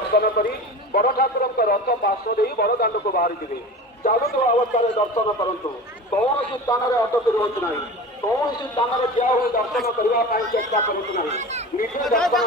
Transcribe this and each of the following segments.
दर्शन करी बड़ ठाकुर रथ पार्श्व दे बड़ दाण्ड को बाहरी थे चालुवा अवस्था दर्शन करूँ कौन स्थान में अटकी रोच ना कौन स्थान में ठिया हुई दर्शन करने चेष्टा करूँ निजे दर्शन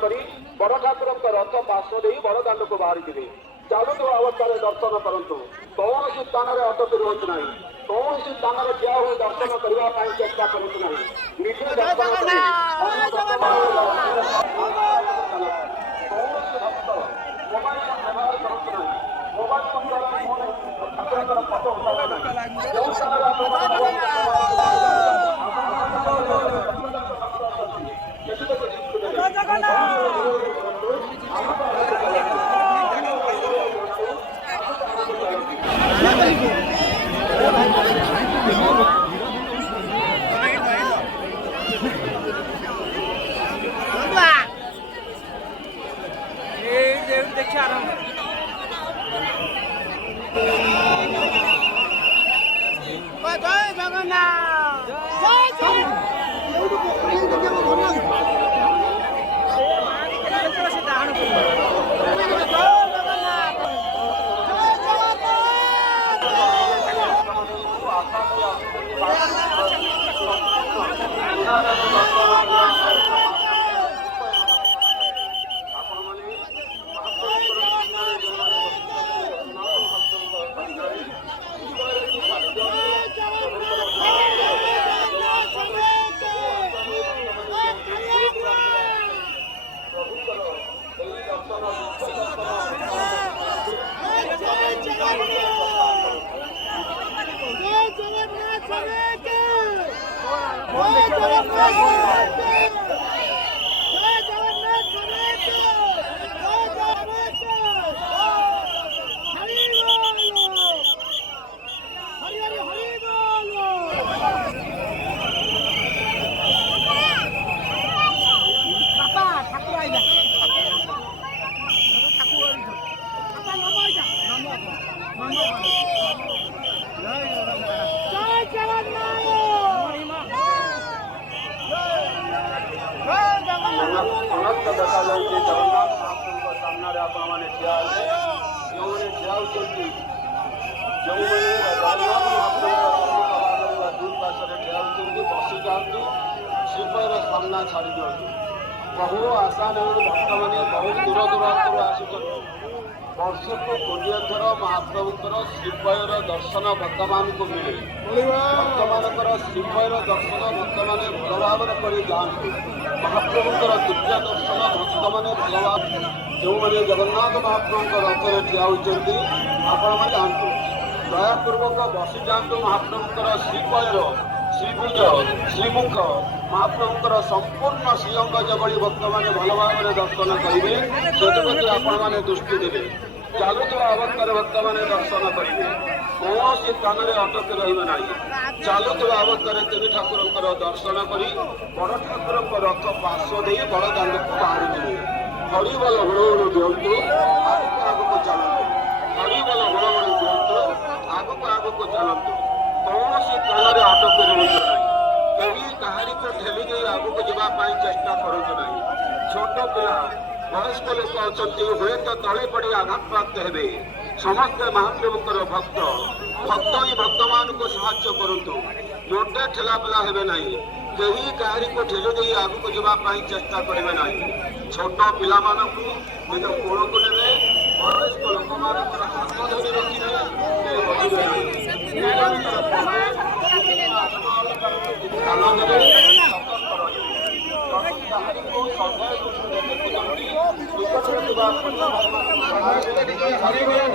करी बड़ ठाकुर रथ पार्श्व दे बड़ दाण्ड को बाहरी थे चालुवा अवस्था दर्शन करूँ कौन स्थान में अटकी रोच ना कौन स्थान में ठिया हुई दर्शन करने चेष्टा करूँ निजे अनंत देखा जाए जगन्नाथ महाप्रभु सामने आपने ठिया जो ठिया होती जो जगन्नाथ महाप्रभु दूर पार्श्व ठिया होती बसी जाती श्रीपयर सामना छाड़ी दिखती बहु आशा नहीं भक्त मैंने बहुत दूर दूरांतर आसुच्च वर्षक 20 थर महाप्रभुकर श्रीपयर दर्शन भक्त मान को मिले भक्त मान श्रीपयर दर्शन भक्त मैंने भल भाव कर जाती महाप्रभुकर दिव्य दर्शन भक्त मैंने भल भाव जो मैंने जगन्नाथ महाप्रभु रथरे ठिया होती आपण मैंने जानतु दयापूर्वक बसी जातु महाप्रभुकर श्रीपयर श्रीभुज श्रीमुख महाप्रभुकर संपूर्ण श्रीअंग जबली भक्त मैंने भल भाव दर्शन करेंगे से आपण मैंने दृष्टि देवे चालुवा अवस्था भक्त मैंने दर्शन करेंगे कौन स्थान में अटकी रहा चालुवा अवस्था तीन ठाकुर दर्शन कर बड़ ठाकुर रथ पार्श्व दे बड़ दाण्ड को बाहरी थे हरिबल हुड़हुड़ दिंतु आगक चलतु हरिबल हुड़हुड़ दिंतु आगक चलतु कौन स्थान में अटकी रहा कहीं कहारी को ठेली दे आगक जावाई चेष्टा करूँ छोट पिला वयस्क लोक अच्छा हुए तो तले पड़ी आघात प्राप्त हे समस्ते महाप्रभुकर भक्त भक्त ही भक्त मान को साहाय्य करूँ मोटे ठेला पेला हे ना कहीं कहारी को ठेली दे आगक जावाई चेष्टा करेंगे ना। छोट पिलामानंकु निज कोलको नेबे वयस्क लोकमानंकर हाथ धरि रखिबे सतर्क